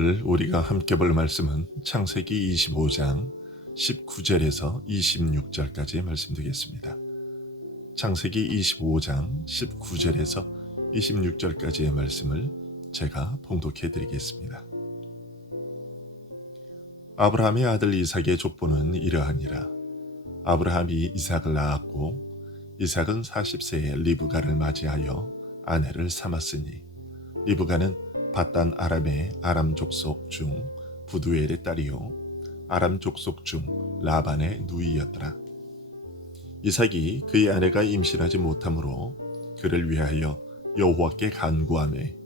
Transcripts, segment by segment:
오늘 우리가 함께 볼 말씀은 창세기 25장 19절에서 26절까지의 말씀 되겠습니다. 창세기 25장 19절에서 26절까지의 말씀을 제가 봉독해 드리겠습니다. 아브라함의 아들 이삭의 족보는 이러하니라. 아브라함이 이삭을 낳았고 이삭은 40세에 리브가를 맞이하여 아내를 삼았으니 리브가는 밧단 아람의 아람 족속 중 부두엘의 딸이요 아람 족속 중 라반의 누이였더라. 이삭이 그의 아내가 임신하지 못하므로 그를 위하여 여호와께 간구하매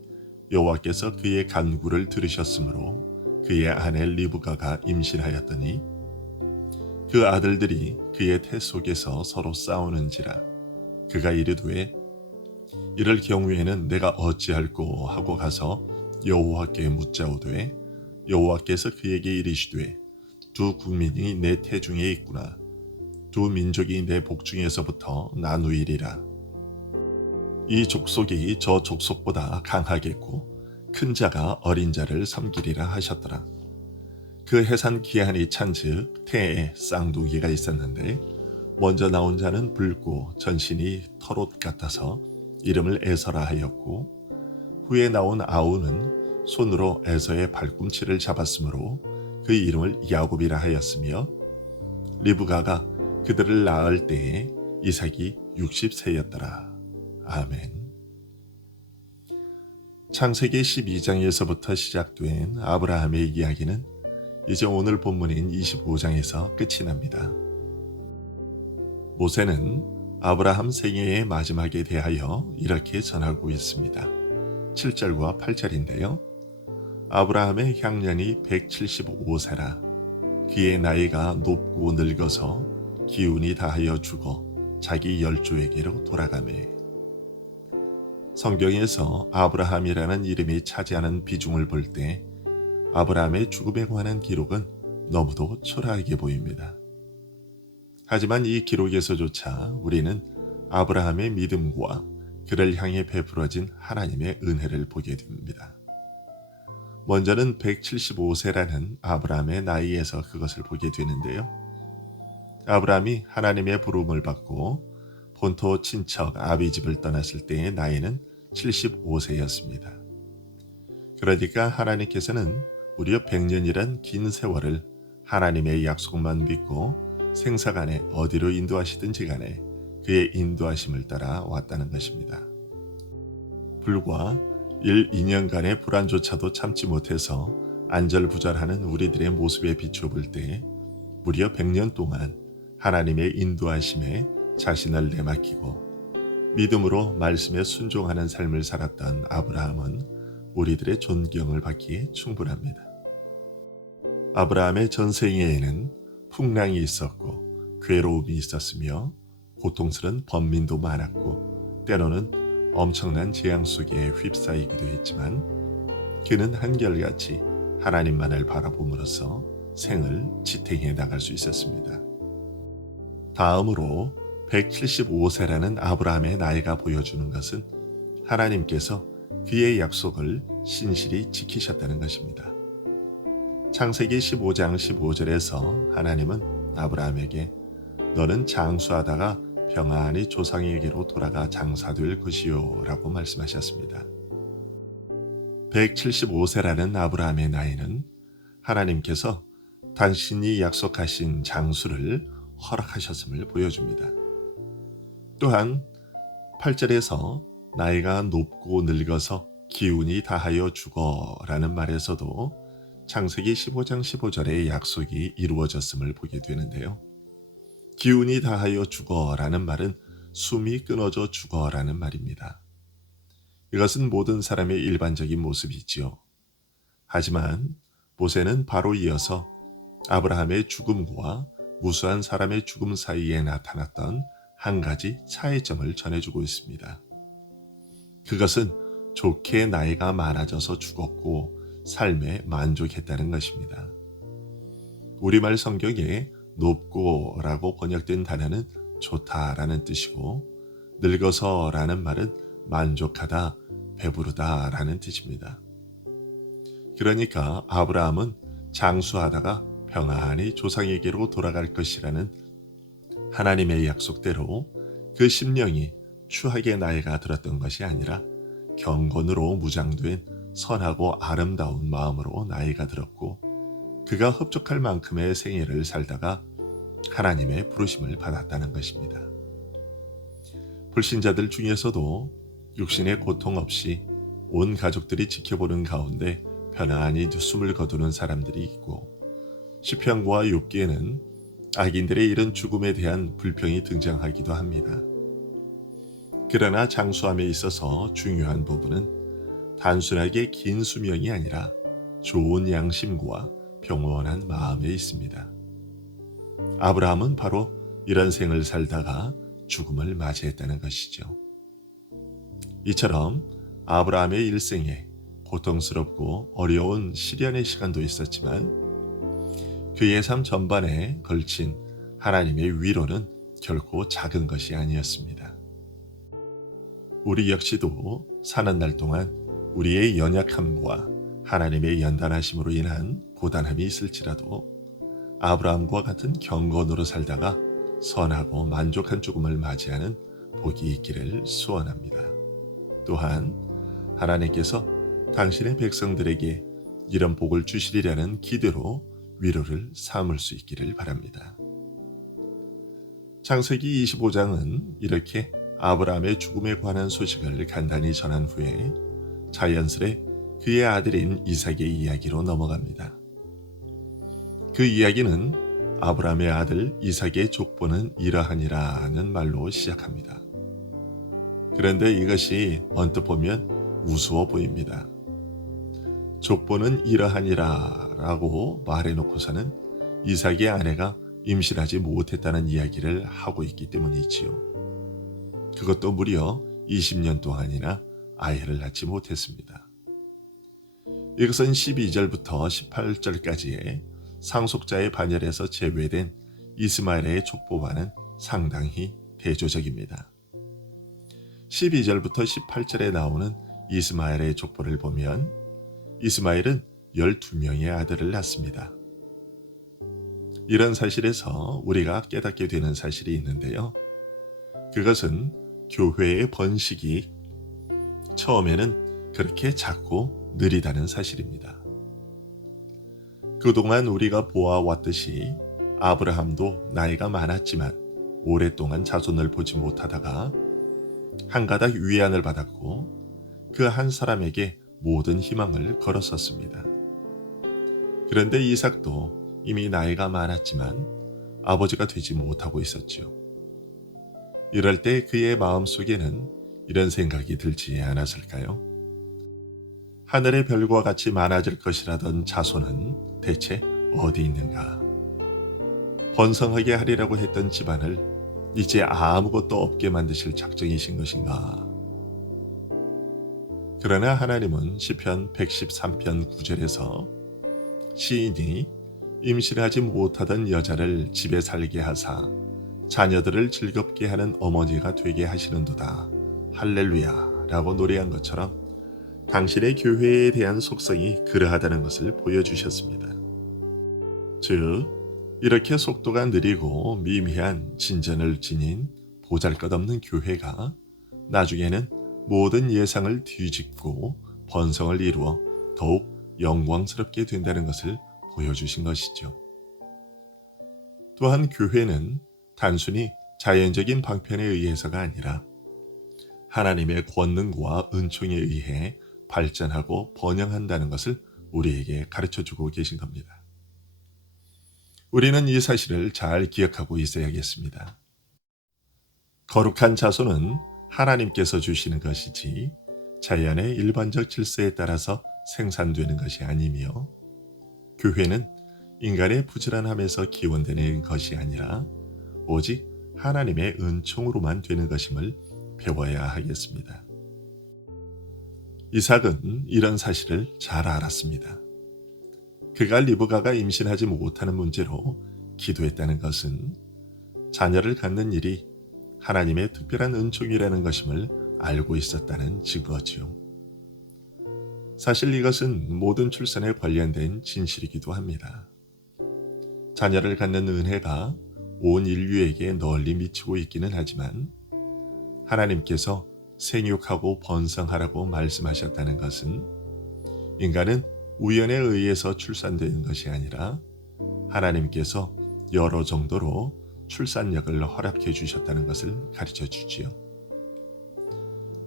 여호와께서 그의 간구를 들으셨으므로 그의 아내 리브가가 임신하였더니 그 아들들이 그의 태 속에서 서로 싸우는지라. 그가 이르되 이럴 경우에는 내가 어찌할꼬 하고 가서 여호와께 묻자오되 여호와께서 그에게 이르시되 두 국민이 내 태중에 있구나. 두 민족이 내 복중에서부터 나누이리라. 이 족속이 저 족속보다 강하겠고 큰 자가 어린 자를 섬기리라 하셨더라. 그 해산 기한이 찬즉 태에 쌍둥이가 있었는데 먼저 나온 자는 붉고 전신이 털옷 같아서 이름을 에서라 하였고 후에 나온 아우는 손으로 에서의 발꿈치를 잡았으므로 그 이름을 야곱이라 하였으며 리브가가 그들을 낳을 때에 이삭이 60세였더라. 아멘. 창세기 12장에서부터 시작된 아브라함의 이야기는 이제 오늘 본문인 25장에서 끝이 납니다. 모세는 아브라함 생애의 마지막에 대하여 이렇게 전하고 있습니다. 7절과 8절인데요. 아브라함의 향년이 175세라. 그의 나이가 높고 늙어서 기운이 다하여 죽어 자기 열조에게로 돌아가매. 성경에서 아브라함이라는 이름이 차지하는 비중을 볼 때 아브라함의 죽음에 관한 기록은 너무도 초라하게 보입니다. 하지만 이 기록에서조차 우리는 아브라함의 믿음과 그를 향해 베풀어진 하나님의 은혜를 보게 됩니다. 먼저는 175세라는 아브라함의 나이에서 그것을 보게 되는데요. 아브라함이 하나님의 부름을 받고 본토 친척 아비집을 떠났을 때의 나이는 75세였습니다. 그러니까 하나님께서는 무려 100년이란 긴 세월을 하나님의 약속만 믿고 생사간에 어디로 인도하시든지 간에 그의 인도하심을 따라 왔다는 것입니다. 불과 1, 2년간의 불안조차도 참지 못해서 안절부절하는 우리들의 모습에 비춰볼 때 무려 100년 동안 하나님의 인도하심에 자신을 내맡기고 믿음으로 말씀에 순종하는 삶을 살았던 아브라함은 우리들의 존경을 받기에 충분합니다. 아브라함의 전생에는 풍랑이 있었고 괴로움이 있었으며 고통스러운 번민도 많았고 때로는 엄청난 재앙 속에 휩싸이기도 했지만 그는 한결같이 하나님만을 바라봄으로써 생을 지탱해 나갈 수 있었습니다. 다음으로 175세라는 아브라함의 나이가 보여주는 것은 하나님께서 그의 약속을 신실히 지키셨다는 것입니다. 창세기 15장 15절에서 하나님은 아브라함에게 너는 장수하다가 평안히 조상에게로 돌아가 장사될 것이요 라고 말씀하셨습니다. 175세라는 아브라함의 나이는 하나님께서 당신이 약속하신 장수를 허락하셨음을 보여줍니다. 또한 8절에서 나이가 높고 늙어서 기운이 다하여 죽어 라는 말에서도 창세기 15장 15절의 약속이 이루어졌음을 보게 되는데요. 기운이 다하여 죽어 라는 말은 숨이 끊어져 죽어 라는 말입니다. 이것은 모든 사람의 일반적인 모습이지요. 하지만 모세는 바로 이어서 아브라함의 죽음과 무수한 사람의 죽음 사이에 나타났던 한 가지 차이점을 전해주고 있습니다. 그것은 좋게 나이가 많아져서 죽었고 삶에 만족했다는 것입니다. 우리말 성경에 높고 라고 번역된 단어는 좋다라는 뜻이고 늙어서 라는 말은 만족하다, 배부르다 라는 뜻입니다. 그러니까 아브라함은 장수하다가 평안히 조상에게로 돌아갈 것이라는 하나님의 약속대로 그 심령이 추하게 나이가 들었던 것이 아니라 경건으로 무장된 선하고 아름다운 마음으로 나이가 들었고 그가 흡족할 만큼의 생애를 살다가 하나님의 부르심을 받았다는 것입니다. 불신자들 중에서도 육신의 고통 없이 온 가족들이 지켜보는 가운데 편안히 숨을 거두는 사람들이 있고 시편과 욥기에는 악인들의 이른 죽음에 대한 불평이 등장하기도 합니다. 그러나 장수함에 있어서 중요한 부분은 단순하게 긴 수명이 아니라 좋은 양심과 평온한 마음에 있습니다. 아브라함은 바로 이런 생을 살다가 죽음을 맞이했다는 것이죠. 이처럼 아브라함의 일생에 고통스럽고 어려운 시련의 시간도 있었지만 그의 삶 전반에 걸친 하나님의 위로는 결코 작은 것이 아니었습니다. 우리 역시도 사는 날 동안 우리의 연약함과 하나님의 연단하심으로 인한 고단함이 있을지라도 아브라함과 같은 경건으로 살다가 선하고 만족한 죽음을 맞이하는 복이 있기를 소원합니다. 또한 하나님께서 당신의 백성들에게 이런 복을 주시리라는 기대로 위로를 삼을 수 있기를 바랍니다. 창세기 25장은 이렇게 아브라함의 죽음에 관한 소식을 간단히 전한 후에 자연스레 그의 아들인 이삭의 이야기로 넘어갑니다. 그 이야기는 아브라함의 아들 이삭의 족보는 이러하니라는 말로 시작합니다. 그런데 이것이 언뜻 보면 우스워 보입니다. 족보는 이러하니라 라고 말해놓고서는 이삭의 아내가 임신하지 못했다는 이야기를 하고 있기 때문이지요. 그것도 무려 20년 동안이나 아이를 낳지 못했습니다. 이것은 12절부터 18절까지의 상속자의 반열에서 제외된 이스마엘의 족보와는 상당히 대조적입니다. 12절부터 18절에 나오는 이스마엘의 족보를 보면 이스마엘은 12명의 아들을 낳습니다. 이런 사실에서 우리가 깨닫게 되는 사실이 있는데요. 그것은 교회의 번식이 처음에는 그렇게 작고 느리다는 사실입니다. 그동안 우리가 보아왔듯이 아브라함도 나이가 많았지만 오랫동안 자손을 보지 못하다가 한 가닥 위안을 받았고 그 한 사람에게 모든 희망을 걸었었습니다. 그런데 이삭도 이미 나이가 많았지만 아버지가 되지 못하고 있었죠. 이럴 때 그의 마음속에는 이런 생각이 들지 않았을까요? 하늘의 별과 같이 많아질 것이라던 자손은 대체 어디 있는가? 번성하게 하리라고 했던 집안을 이제 아무것도 없게 만드실 작정이신 것인가? 그러나 하나님은 시편 113편 9절에서 시인이 임신하지 못하던 여자를 집에 살게 하사 자녀들을 즐겁게 하는 어머니가 되게 하시는도다. 할렐루야 라고 노래한 것처럼 당신의 교회에 대한 속성이 그러하다는 것을 보여주셨습니다. 즉, 이렇게 속도가 느리고 미미한 진전을 지닌 보잘것없는 교회가 나중에는 모든 예상을 뒤집고 번성을 이루어 더욱 영광스럽게 된다는 것을 보여주신 것이죠. 또한 교회는 단순히 자연적인 방편에 의해서가 아니라 하나님의 권능과 은총에 의해 발전하고 번영한다는 것을 우리에게 가르쳐주고 계신 겁니다. 우리는 이 사실을 잘 기억하고 있어야겠습니다. 거룩한 자손은 하나님께서 주시는 것이지 자연의 일반적 질서에 따라서 생산되는 것이 아니며 교회는 인간의 부지런함에서 기원되는 것이 아니라 오직 하나님의 은총으로만 되는 것임을 배워야 하겠습니다. 이삭은 이런 사실을 잘 알았습니다. 그가 리브가가 임신하지 못하는 문제로 기도했다는 것은 자녀를 갖는 일이 하나님의 특별한 은총이라는 것임을 알고 있었다는 증거죠. 사실 이것은 모든 출산에 관련된 진실이기도 합니다. 자녀를 갖는 은혜가 온 인류에게 널리 미치고 있기는 하지만 하나님께서 생육하고 번성하라고 말씀하셨다는 것은 인간은 우연에 의해서 출산되는 것이 아니라 하나님께서 여러 정도로 출산력을 허락해 주셨다는 것을 가르쳐 주지요.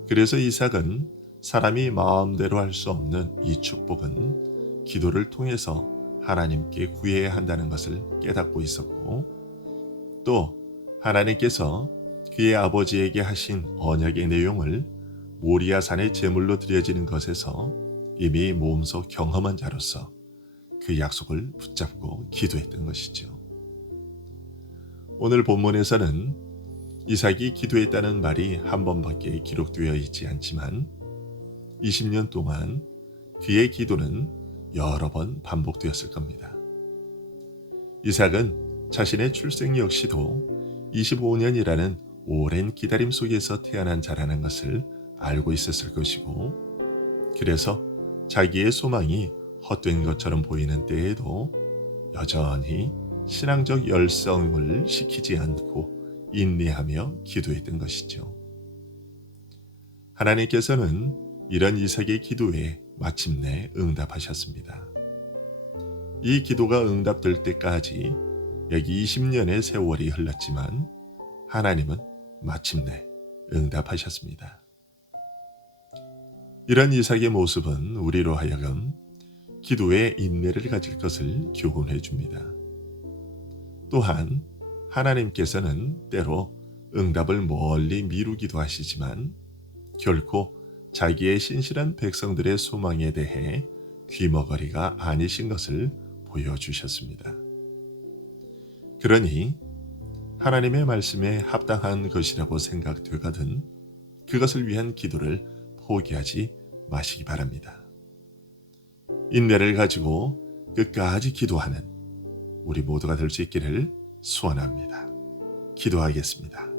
그래서 이삭은 사람이 마음대로 할 수 없는 이 축복은 기도를 통해서 하나님께 구해야 한다는 것을 깨닫고 있었고, 또 하나님께서 그의 아버지에게 하신 언약의 내용을 모리아 산의 제물로 드려지는 것에서 이미 몸소 경험한 자로서 그 약속을 붙잡고 기도했던 것이죠. 오늘 본문에서는 이삭이 기도했다는 말이 한 번밖에 기록되어 있지 않지만 20년 동안 그의 기도는 여러 번 반복되었을 겁니다. 이삭은 자신의 출생 역시도 25년이라는 오랜 기다림 속에서 태어난 자라는 것을 알고 있었을 것이고, 그래서 자기의 소망이 헛된 것처럼 보이는 때에도 여전히 신앙적 열성을 식히지 않고 인내하며 기도했던 것이죠. 하나님께서는 이런 이삭의 기도에 마침내 응답하셨습니다. 이 기도가 응답될 때까지 약 20년의 세월이 흘렀지만 하나님은 마침내 응답하셨습니다. 이런 이삭의 모습은 우리로 하여금 기도에 인내를 가질 것을 교훈해 줍니다. 또한 하나님께서는 때로 응답을 멀리 미루기도 하시지만 결코 자기의 신실한 백성들의 소망에 대해 귀머거리가 아니신 것을 보여주셨습니다. 그러니 하나님의 말씀에 합당한 것이라고 생각되거든 그것을 위한 기도를 포기하지 마시기 바랍니다. 인내를 가지고 끝까지 기도하는 우리 모두가 될 수 있기를 소원합니다. 기도하겠습니다.